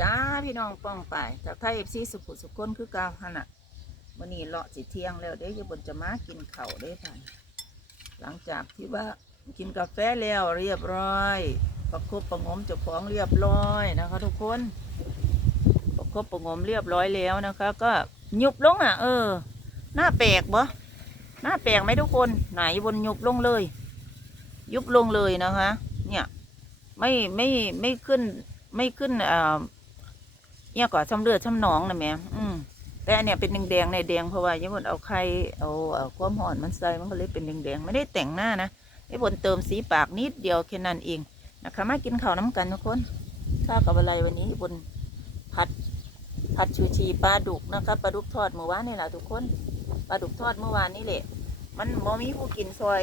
จ้าพี่น้องป้องไปจากไทยเอฟซีสุขุสุขคนคือเกาหันน่ะวันนี้เลาะสิเที่ยงแล้วเด้ยบนจะมากินเข้าได้ผ่านหลังจากที่ว่ากินกาแฟแล้วเรียบร้อย ประคบประงมเจ้าของเรียบร้อยนะคะ ทุกคน ประคบประงมเรียบร้อยแล้วนะคะ ก็ยุบลงอะ เออ หน้าแปลกบ่หน้าแปลกไหมทุกคน ไหนบนยุบลงเลย ยุบลงเลยนะคะ เนี่ย ไม่ไม่ไม่ขึ้นไม่ขึ้นอ่อ เนี่ยก่อช้ำเลือดช้ำหนองนะแม่อืมแต่อันเนี้ยเป็นแดงๆในแดงเพราะว่ายังบนเอาไข่เอาเอาความหอนมันใส่มันก็เลยเป็นแดงๆไม่ได้แต่งหน้านะยังบนเติมสีปากนิดเดียวแค่นั้นเองนะคะมากินข้าวน้ำกันทุกคนข้าวกับอะไรวันนี้บนผัดผัดชูชีปลาดุกนะคะปลาดุกทอดเมื่อวานนี่แหละทุกคนปลาดุกทอดเมื่อวานนี่แหละ มันมมีผู้กินซอย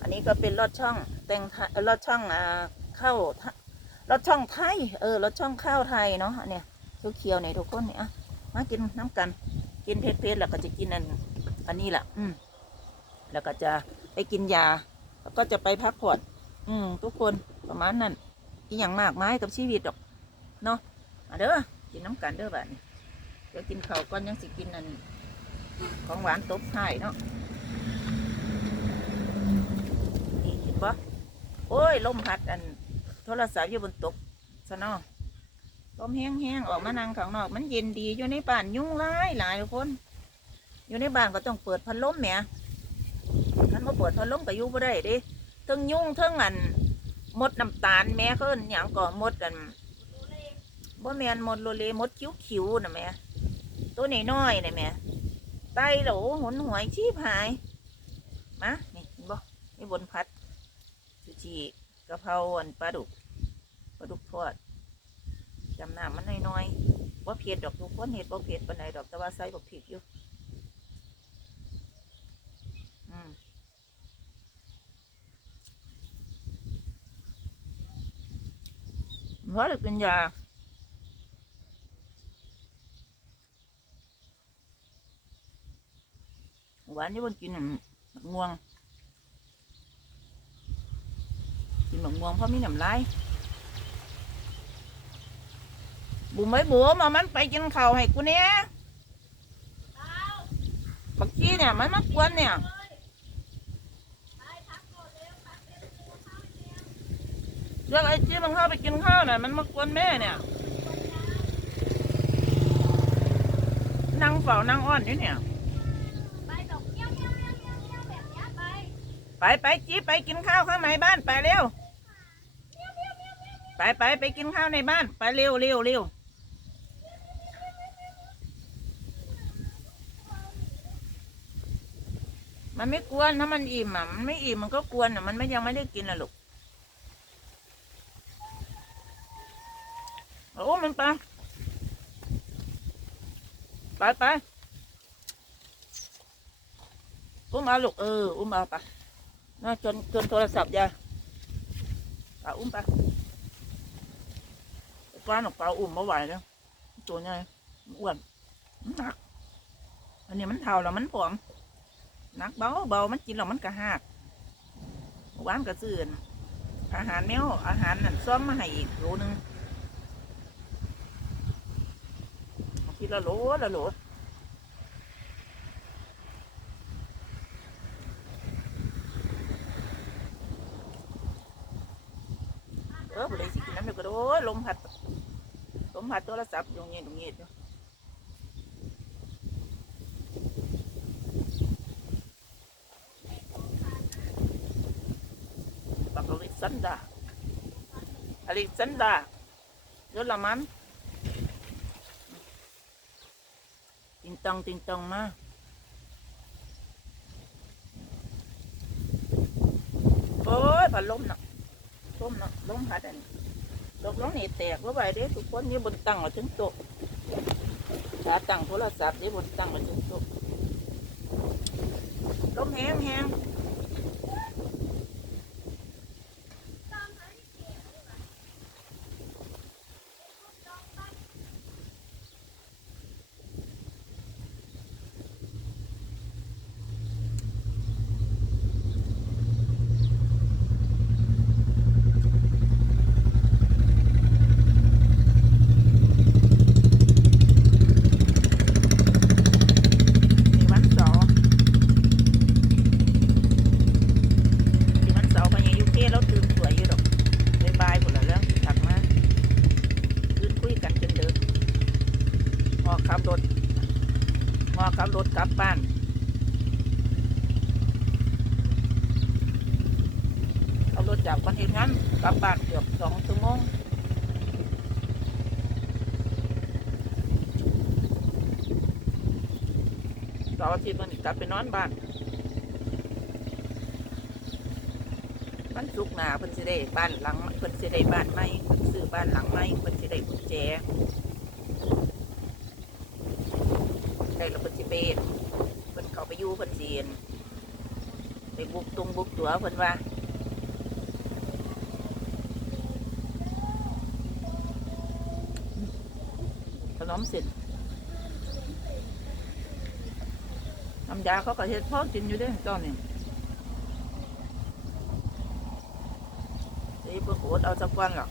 อันนี้ก็เป็นรอดช่องแต่งไทยรอดช่องอ่าข้าวรอดช่องไทยเออรอดช่องข้าวไทยเนาะเนี้ย เขียวๆเนี่ยทุกคนเนี่ยอะมากินน้ำกัน กินเผ็ดๆแล้วก็จะกินอันอันนี้แหละอืมแล้วก็จะไปกินยา แล้วก็จะไปพักผ่อนอืมทุกคนประมาณนั้นอีอย่างมากไมายกับชีวิตดอกเนาะมาเด้อกินน้ำกันเด้อแบบนี้เดี๋ยวกินข้าวก่อนยังสิกินอันของหวานตบท้ายเนาะนี่เห็นปะโอ้ยลมพัดอันโทรศัพท์อยู่บนตกซะเนาะ ลมแห้งๆออกมานั่งข้างนอก มันเย็นดีอยู่ในบ้านยุ่งหลายหลายทุกคน อยู่ในบ้านก็ต้องเปิดพัดลมแหมท่านมาเปิดพัดลมก็อยู่บ่ได้ดิเทั้งยุ่งเทั้งอันมดน้ำตาลแม่เขาเอิ้นหยังก่อมดอันบ่แมนมดโลเลมดคิ้วๆน่ะแม่ตัวน้อยๆน่ะแม่ไตโหลหุนหวยชีพหายมานี่เนบ่นี่บนพัดซูชิกะเพราอันปลาดุกปลาดุกทอด จำน้ำมันน้อยๆว่าเผ็ดดอกทุกคนเห็ดว่าเผ็ดปานใดดอกแต่ว่าใส่บักผิดอยู่อืมเพราะเป็นยาหวานนี่บนกินอันบักง่วงกินมะม่วงเพราะมีน้ำลาย บุ๋มไว้บัวมามันไปกินข้าวให้กูเนี่ยบักกี้เนี่ยมันมากวนเนี่ยเรื่องไอ้จี้มันเข้าไปกินข้าวน่ะมันมากวนแม่เนี่ยนั่งเฝ้านั่งอ้อนอยู่เนี่ยไปดอกเนี้ยไปไปไปจี้ไปกินข้าวข้างในบ้านไปเร็ว ไปไปไปกินข้าวในบ้านไปเร็วเร็วเร็ว มันไม่กวนถ้ามันอิ่มอะมันไม่อิ่มมันก็กวนอะ มันไม่ยังไม่ได้กินอะลูกโอ้มันไปไปไปอุ้มเอาลูกเอออุ้มเอาไปน่าจนจนโทรศัพท์ยายเอาอุ้มไปกว้านออกเปล่าอุ้มไม่ไหวแล้วตัวใหญ่อ้วนหนักอันนี้มันเท่าแล้วมันผอม นักเบาเบามันกินแล้วมันกระหักหวานกระซื่นอาหารแมวอาหารนั่นซ้อมมาให้อีกโลนึงกินละโลละโลเออบ่ได้สิกินน้ำเดี๋ยวก็โดนลมพัดลมพัดโทรศัพท์อยู่เงี้ยตรงเงี้ยอยู่บักอเล็กซานดาอเล็กซานดาเยอรมันติงตองติงตองมาโอ้ย พัดลมเนาะลมเนาะลมพัดอันนี้ตกลงนี่แตกว่าไปเด้ทุกคนนี่บนตั้งเอาถึงโต๊ะขาตั้งโทรศัพท์นี่บนตั้งเอาถึงโต๊ะลมแห้งแห้ง รถกลับบ้านขับรถจากวันเห็นงานกลับบ้านเกือบสองชั่วโมงเสาร์อาทิตย์มันกลับไปนอนบ้านมันสุกหนาเพิ่นสิได้บ้านหลังเพิ่นสิได้บ้านใหม่เพิ่นซื้อบ้านหลังใหม่เพิ่นสิได้กุญแจได้แล้วเพิ่นสิเปนเพิ่น เข้าไปอยู่เพิ่นสิเห็นไปบุกตุงบุกตัวเพิ่นว่าขนมเสร็จน้ำยาเขาก็เฮ็ดพอกินอยู่เด้ตอนนี้นี่เพิ่งอดเอาสักวันหรอก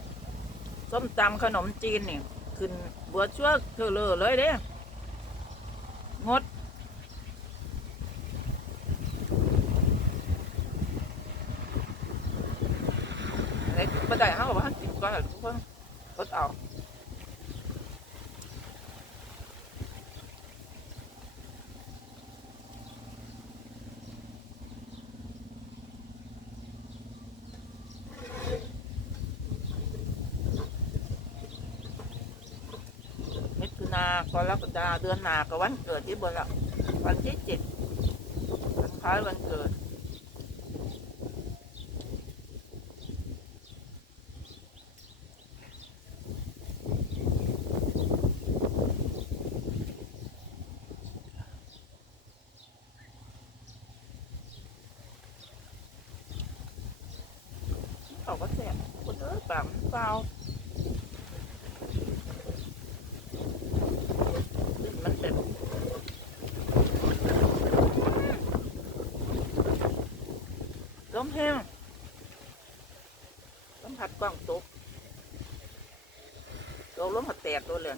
ส้มตำขนมจีนนี่ขึ้นบัวชั่วเธอเลยเลยเด้งด ไอ้ประเดี๋ยวเขาบอกว่ากินก่อนแหละทุกคนอดเอานากรกฎาเดือนหนากับวันเกิดที่บนละวันที่เจ็ดวันคล้ายวันเกิด เขาก็แสบคนเอ้ยปากมันเปล่าขึ้นมันเป็นล้มแห้งต้องผัดกล้องตกตกล้มหัดแตกตัวเลย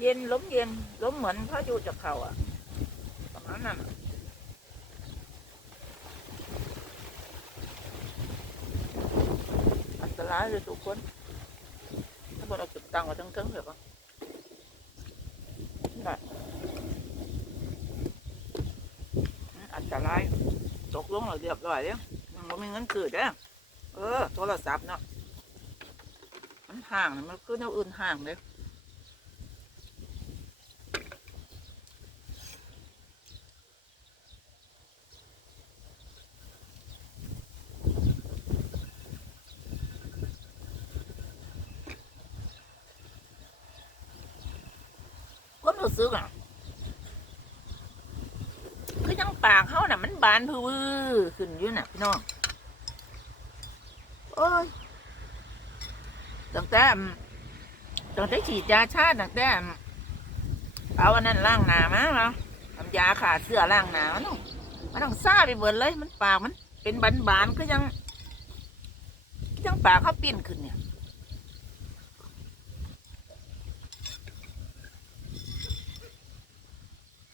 เย็ นล้มเย็นล้มเหมือนพายุจากเขาอะประมาณนั้นอันตรายเลยทุกคนถ้าบนเอาเก็บตังค์ไว้ทั้งเครื่องเหรอปะได้อืมอันตรายตกลงเราเรียบร้อยแล้วมันบ่มีเงินคืนเด้อเออโทรศัพท์เนาะมันห่างมันคือแนวอื่นห่างเลย รู้สึกอะคือยังปากเขาน่ะ มันบานพื้อขึ้นอยู่น่ะพี่น้องโอ้ยตั้งแต่ตั้งแต่ฉีดยาชาตั้งแต่เอาอันนั้นล้างหนามาเนาะทำยาขาดเสื้อล้างหนาเนมันต้องซาไปเบิดเลย มันปากมันเป็นบานบานๆก็ยังยังปากเขาเปิ้นขึ้นเนี่ย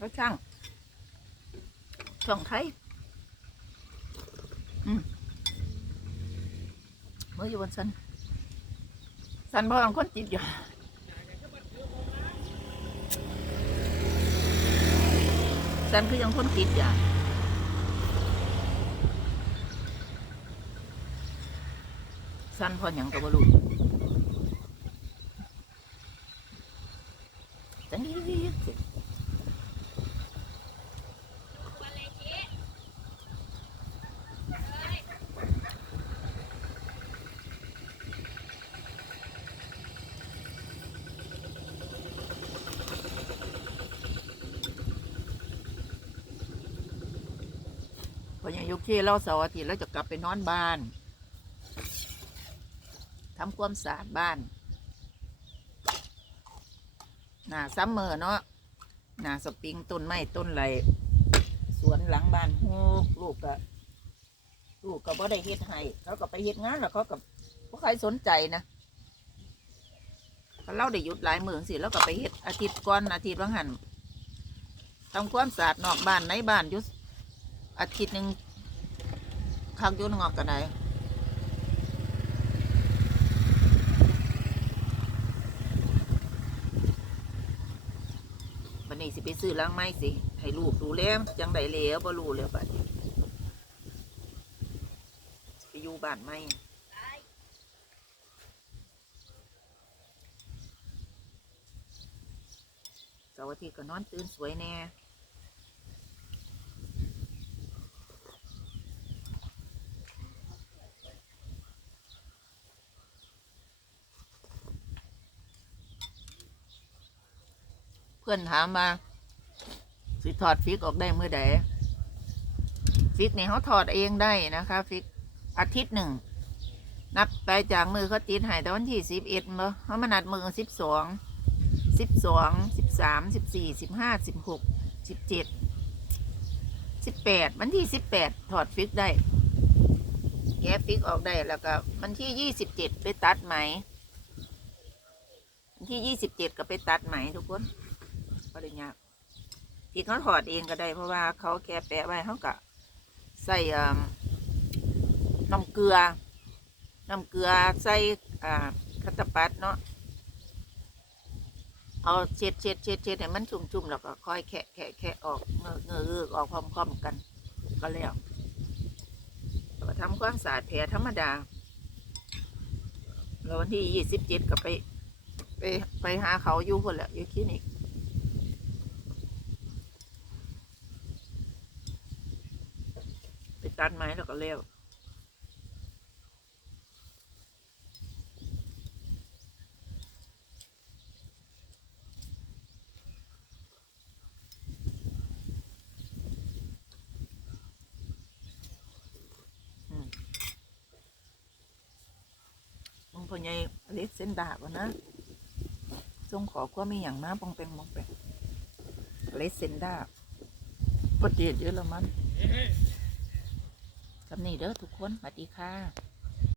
แล้วช่างช่องไทยอืมเมื่ออยู่บนสันสันพ่อของคนติดอยู่สันคือยังคนติดอยู่สันพอหยังกับบรูสันดีดีๆสิ พอยังยุคที่ เราเสาร์อาทิตย์เราจะกลับไปนอนบ้านทำความสะอาดบ้านหน้าซัมเมอร์เนาะหน้าสปริงต้นไม้ต้นไรสวนหลังบ้านฮูกลูกก็ลูกก็บ่ได้เฮ็ดให้เขาก็ไปเฮ็ดงานแล้วเขาก็บ่ใครสนใจนะเขาเล่าได้หยุดหลายมือสิแล้วก็ไปเฮ็ดอาทิตย์ก่อนอาทิตย์ว่างหันทำความสะอาดนอกบ้านในบ้านยุดอาทิตย์หนึ่ง ครั้งยุ่นงอกกันไดบันนี้สิไปซื้อล้างไม้สิ ให้ลูกดูแลจังไดเหลวบ่รู้แล้วบัดไปอยู่บ้านไหมเสาร์อาทิตย์ก็นอนตื่นสวยแน่ พื่อนถามมาสิถอดฟิกออกได้เมื่อใดฟิกนี่เขาถอดเองได้นะคะฟิกอาทิตย์หนึ่ง นับไปจากมือเขาติดหายแต่วันที่สิบเอ็ดเมื่อเขามานัดมือสิบสองสิบสองสิบสามสิบสี่สิบห้าสิบหกสิบเจ็ดสิบแปดวันที่สิบแปดถอดฟิกได้ แกฟิกออกได้แล้วก็วันที่ยี่สิบเจ็ดไปตัดไหมวันที่ยี่สิบเจ็ดก็ไปตัดไหมทุกคน ปริญญาที่เขาถอดเองก็ได้ เพราะว่าเขาแค่แปะไว้เขาก็ใส่น้ำเกลือน้ำเกลือใส่อ่าคัตปัดเนาะเอาเช็ดเช็ดเช็ดเช็ดให้มันชุ่มๆแล้วก็ค่อยแคะแคะแคะออกเงือกเงือกออกพร้อมๆกัน ก็แล้วแล้วก็ทำความสะอาดแผลธรรมดาแล้ววันที่ยี่สิบเจ็ดก็ไป ไปไปหาเขาอยู่คนละอยู่คลินิกไป ตัดไม้แล้วก็แล้วมึงพอใหญ่อเล็กเส้นดาบอะนะทรงขอความมีอย่างมาปองเป็นมองเป็นเล็กเส้นดาบประเดียวเยอะละมัน คำนี้เด้อทุกคนสวัสดีค่ะ